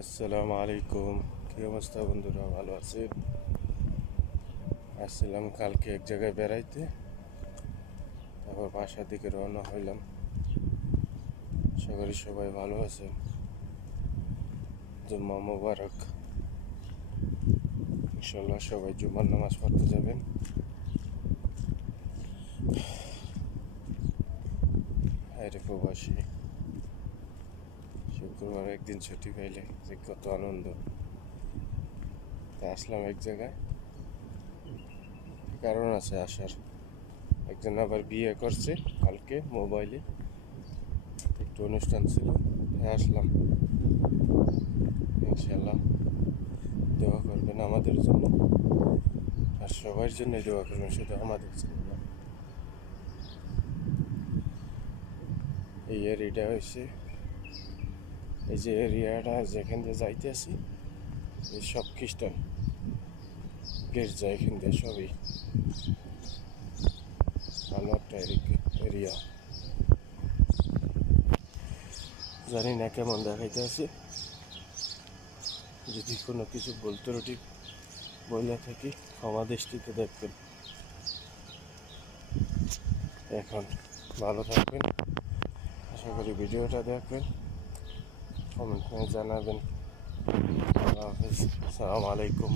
আসসালামু আলাইকুম। কি অবস্থা বন্ধুরা, ভালো আছেন? আসছিলাম কালকে এক জায়গায় বেড়াইতে, তারপর বাসার দিকে রওনা হইলাম। আশা করি সবাই ভালো আছেন। জুম্মা মোবারক। ইনশাল্লাহ সবাই জুম্মার নামাজ পড়তে যাবেন। আরে প্রবাসী, শুক্রবার একদিন ছুটি পাইলে যে কত আনন্দ। তা আসলাম এক জায়গায়, কারণ আছে আসার। একজন আবার বিয়ে করছে কালকে, মোবাইলে একটু অনুষ্ঠান ছিল, তাই আসলাম। ইনশাল্লাহ দোয়া করবেন আমাদের জন্য, আর সবার জন্যই দোয়া করবেন, শুধু আমাদের জন্য না। এই এরিয়াটা হয়েছে, এই যে এরিয়াটা যেখান দিয়ে যাইতে আছি, এই সব খ্রিস্টান গির্জা, এখান দিয়ে সবই। ভালো একটা এরিয়া, জানি না কেমন দেখাইতে আছে। যদি কোনো কিছু বলতে রুটি বইলা থাকি, ক্ষমা দৃষ্টিতে দেখবেন। এখন ভালো থাকবেন, আশা করি ভিডিওটা দেখবেন, কমেন্ট করে জানাবেন। আল্লাহ হাফিজ, আসসালামু আলাইকুম।